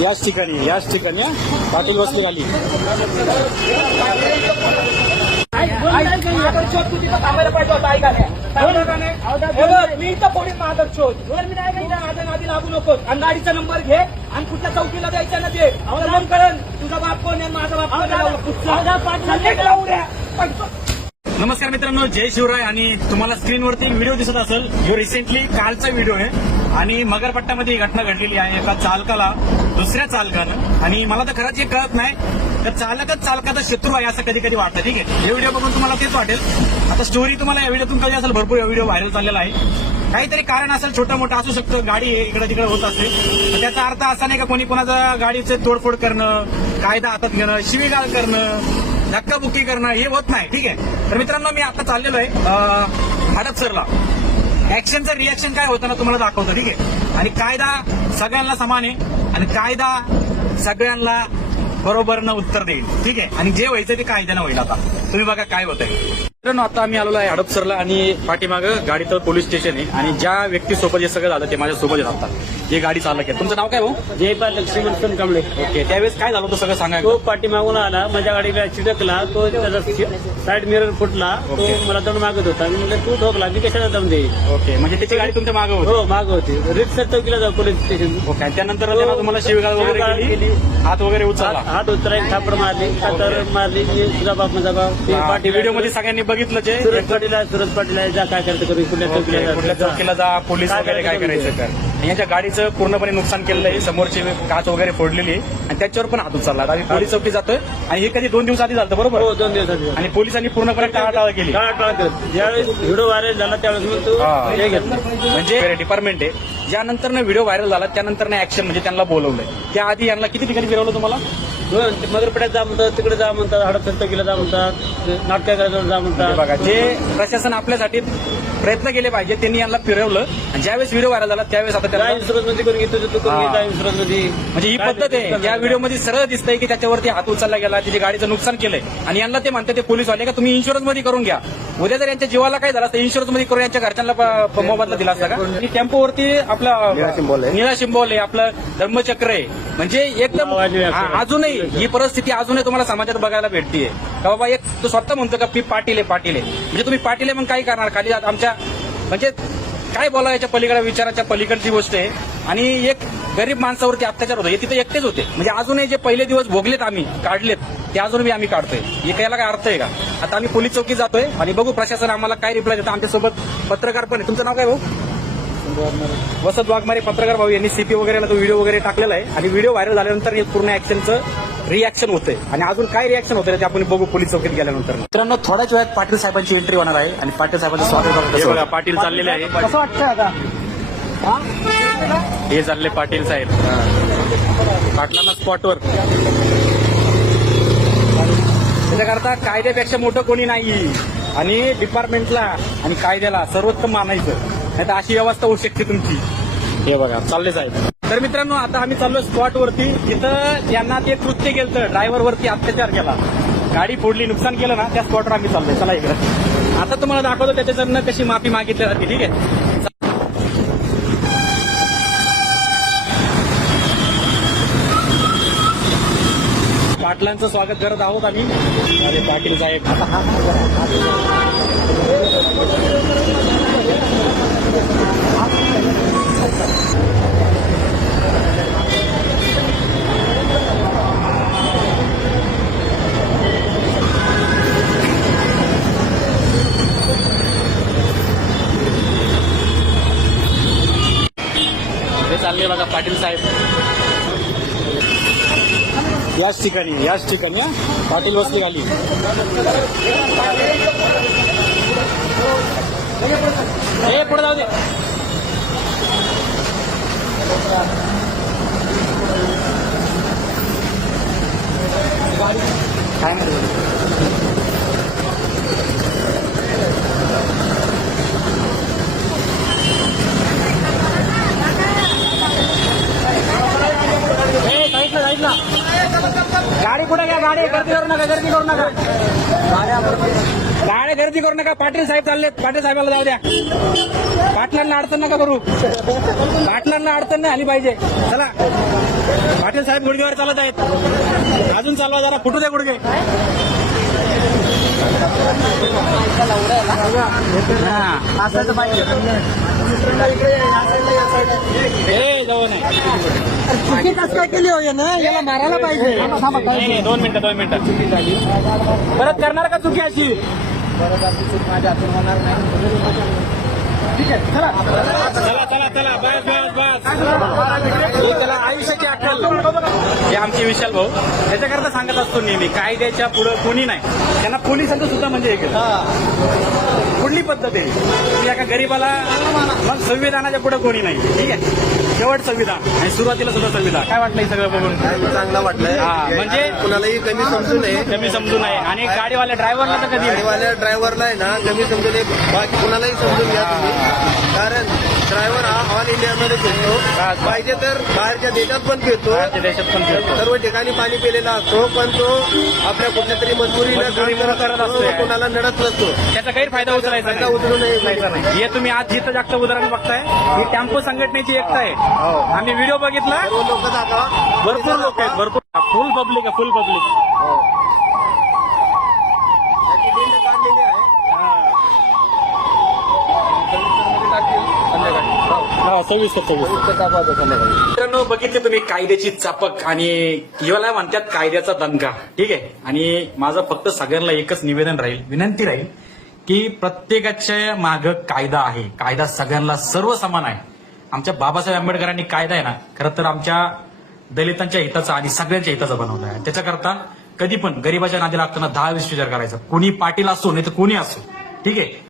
याच ठिकाणी याच ठिकाणी हा. पाटील खाली ऐका नाही मी तर पोलीस माझ्या नादी लागू नकोस आणि गाडीचा नंबर घे आणि कुठल्या चौकीला द्यायचा ना ते मग कळण तुझा बाप कोण आहे माझा बाप कोण आहे लावू द्या नमस्कार मित्रांनो जय शिवराय आणि तुम्हाला स्क्रीनवरती व्हिडिओ दिसत असेल जो रिसेंटली कालचा व्हिडिओ आहे. आणि मगरपट्ट्यामध्ये ही घटना घडलेली आहे एका चालकाला दुसऱ्या चालकानं. आणि मला तर खरंच हे कळत नाही तर चालकच चालकाचा शत्रू आहे असं कधी कधी वाटतं ठीक आहे? हे व्हिडिओ बघून तुम्हाला तेच वाटेल. आता स्टोरी तुम्हाला या व्हिडिओतून कधी असेल भरपूर व्हिडिओ व्हायरल चाललेला आहे. काहीतरी कारण असेल छोटं मोठं असू शकतं गाडी इकडे तिकडे होत असते. तर त्याचा अर्थ असा नाही का कोणी कोणाचा गाडीचे तोडफोड करणं कायदा हातात घेणं शिवीगाळ करणं धक्काबुक्की करणं हे होत नाही. ठीक आहे? तर मित्रांनो मी आता चाललेलो आहे अं, हडपसरला ऍक्शनचं रिॲक्शन काय होतं ना तुम्हाला दाखवतो ठीक आहे? आणि कायदा सगळ्यांना समान आहे आणि कायदा सगळ्यांना बरोबरनं उत्तर देईल ठीक आहे? आणि जे व्हायचं ते कायद्यानं होईल आता. तुम्ही बघा काय होतंय. मित्रांनो आता आम्ही आलेलो आहे हडपसरला आणि पाठीमागं गाडीचं पोलीस स्टेशन आहे आणि ज्या व्यक्तीसोबत हे सगळं झालं ते माझ्या सोबत आता जे गाडी चालक आहे. तुमचं नाव काय हो? जयपाल लक्ष्मण कमळे ओके त्यावेळेस काय झालं होतं सगळं सांगा तो पाठीमागून आला माझ्या गाडीला चिटकला तो त्याचा साईड मिरर फुटला तो. मला दम मागत होता. मी म्हटलं तू ठोकला मी कशाला दम देईल? ओके म्हणजे त्याची गाडी तुमच्या मागं होती? हो माग होती. रिक्षा चौकीला जाऊ पोलीस स्टेशन. ओके त्यानंतर त्यानं तुम्हाला शिवगाळ वगैरे केली. हात वगैरे उचलला? हात उतरा एक थापड मारली तर मारली मी तुझा बाप माझा बाप हा, ते व्हिडिओमध्ये सगळ्यांनी बघितलं जे? सुरज पाटीला सुरज पाटीला जा काय करते करू? कुठल्या कुठल्या. चौकीला जा पोलीस काय वगैरे काय करायचं करायचं कर? यांच्या गाडीचं पूर्णपणे नुकसान केलेलं आहे समोरची काच वगैरे फोडलेली आहे आणि त्याच्यावर पण हात उचलला. आम्ही पोलीस चौकी जातोय आणि हे कधी दोन दिवस आधी झालं बरोबर? हो दोन दिवसाची आणि पोलिसांनी पूर्णपणे टाळाटाळ केली. टाळा टाळा करत. ज्यावेळेस व्हिडिओ व्हायरल झाला त्यावेळेस मग तू हा. हे घेतलं म्हणजे डिपार्टमेंट आहे. ज्यानंतर व्हिडिओ व्हायरल झाला त्यानंतर ऍक्शन म्हणजे त्यांना बोलवलंय. त्याआधी यांना किती ठिकाणी फिरवलं तुम्हाला? दोन ते मगरपेट्यात जा म्हणतात तिकडे जा म्हणतात हडपसर चौकीला जा म्हणतात नाटकाकडे जा म्हणजे म्हणतात बघा जे प्रशासन आपल्यासाठी प्रयत्न केले पाहिजे त्यांनी यांना फिरवलं. आणि ज्यावेळेस व्हिडिओ व्हायरल झाला त्यावेळेस आता काय त्याला इन्शुरन्समध्ये करून घेतो तू करून. घे काय इन्शुरन्समध्ये. म्हणजे ही पद्धत आहे. या व्हिडिओमध्ये सरळ दिसतंय की त्याच्यावरती हात उचलला गेला त्याच्या गाडीचं नुकसान केलंय. आणि यांना ते म्हणतात ते पोलीस वाले का? तुम्ही इन्शुरन्समध्ये करून घ्या. उद्या जर यांच्या जीवाला काय झालं तर इन्शुरन्समध्ये करून यांच्या घरच्यांना मोबदला दिला असता का? आणि टेम्पोवरती आपला निळा शिंबोल. आहे आपलं धर्मचक्र आहे. म्हणजे एकदम हा. अजूनही ही परिस्थिती अजूनही तुम्हाला समाजात बघायला भेटतीये. का बाबा एक तो स्वतः म्हणतो का पी पाटील आहे पाटील आहे. म्हणजे तुम्ही पाटील आहे मग काय करणार खाली आमच्या म्हणजे काय बोला याच्या पलीकडे विचाराच्या पलीकडची गोष्ट आहे. आणि एक गरीब माणसावरती अत्याचार होतो. हे तिथे एकटेच होते. म्हणजे अजूनही जे पहिले दिवस भोगलेत आम्ही काढलेत ते अजूनही आम्ही काढतोय. हे याला काय अर्थ आहे का? आता आम्ही पोलीस चौकी जातोय आणि बघू प्रशासन आम्हाला काय रिप्लाय देतं. आमच्यासोबत पत्रकार पण आहे. तुमचं नाव काय भाऊ? वसंत वाघमारे पत्रकार भाऊ यांनी सीपी वगैरेला तो व्हिडिओ वगैरे टाकलेला आहे. आणि व्हिडिओ व्हायरल झाल्यानंतर हे पूर्ण ऍक्शनचं रिॲक्शन होतंय. आणि अजून काय रिॲक्शन होतं ते आपण बघू पोलीस चौकीत गेल्यानंतर. मित्रांनो थोड्याच वेळात पाटील साहेबांची एंट्री होणार आहे. आणि पाटील साहेबांचं स्वागत हे बघा पाटील चाललेले आहे. कसं वाटतंय आता? हे? चालले पाटील साहेब. पाटलांना स्पॉटवर त्याच्याकरता कायद्यापेक्षा मोठं कोणी नाही आणि डिपार्टमेंटला आणि कायद्याला सर्वोत्तम मानायचं. नाही तर अशी व्यवस्था होऊ शकते तुमची. हे बघा चालले साहेब. तर मित्रांनो आता आम्ही चाललो स्पॉट वरती. तिथं यांना ते कृत्य केलं ड्रायव्हर वरती अत्याचार केला. गाडी फोडली नुकसान केलं ना त्या स्पॉटवर आम्ही चाललोय. चला इकडे. आता तुम्हाला दाखवतो त्याच्याकडनं कशी माफी मागितली जाते. ठीक आहे? पाटलांचं स्वागत करत आहोत आम्ही. अरे पाटील साहेब इथे चालले बघा पाटील साहेब. याच ठिकाणी याच ठिकाणी पाटील बसली खाली. हे पुढे जाऊ दे. काय म्हणतो? गाडी गर्दी करू नका गर्दी करू नका. गाड्या गर्दी करू नका. पाटील साहेब चाललेत. पाटील साहेबाला जाऊ द्या. पाटलांना अडचण नका करू. पाटलांना अडचण नाही आली पाहिजे. चला. पाटील साहेब गुडघेवर चालत आहेत. अजून चालवा जरा. फुटू द्या गुडघे. असायचं पाहिजे चुकी केली हो याला मारायला पाहिजे दोन मिनिटं दोन मिनिटं चुकी झाली परत करणार का चुकी अशी परत अशी चूक माझ्या हातून होणार नाही चला चला चला बस बस बस. त्याला आयुष्याची आठवण हे आमचे विशाल भाऊ. त्याच्याकरता सांगत असतो नेहमी कायद्याच्या पुढे कोणी नाही. त्यांना पोलिसांचं सुद्धा म्हणजे हे कुठली पद्धत आहे? की एका गरीबाला मग संविधानाच्या पुढे कोणी नाही. ठीक आहे? शेवट संविधान. आणि सुरुवातीला सुद्धा संविधान. काय वाटलं हे सगळं बघून? चांगला वाटलाय. हा, म्हणजे कुणालाही कमी समजू नये. कमी समजू नये. आणि गाडीवाल्या ड्रायव्हरला तर कधी. गाडीवाल्या ड्रायव्हरला आहे ना कमी समजू नये. बाकी कुणालाही समजून घ्या तुम्ही. कारण ड्रायव्हर हा ऑल इंडियामध्ये फिरतो पाहिजे तर बाहेरच्या देशात पण फिरतो देशात पण फिरतो. सर्व ठिकाणी पाणी पिलेला असतो पण तो आपल्या कुठल्या तरी मजबुरीला करत असतो. कोणाला नडत नसतो. त्याचा गैरफायदा उचलायचा फायदा उचलू नाही. हे तुम्ही आज जिथं जागतं उदाहरण बघताय ही टेम्पो संघटनेची एकता आहे. आम्ही व्हिडिओ बघितला. लोक भरपूर लोक आहेत भरपूर. फुल पब्लिक आहे फुल पब्लिक त्याची बिल काढलेली आहे सविस्तरमध्ये टाकतील सव्वीस मित्रांनो बघितले तुम्ही कायद्याची चापक आणि याला म्हणतात कायद्याचा दणका. ठीक आहे? आणि माझं फक्त सगळ्यांना एकच निवेदन राहील विनंती राहील की प्रत्येकाच्या माग कायदा आहे. कायदा सगळ्यांना सर्व समान आहे. आमच्या बाबासाहेब आंबेडकरांनी कायदा आहे ना खरं तर आमच्या दलितांच्या हिताचा आणि सगळ्यांच्या हिताचा बनवला आहे. त्याच्याकरता कधी पण गरीबाच्या नादी लागताना दहा वीस विचार करायचा. कोणी पाटील असो नाही तर कोणी असो. ठीक आहे?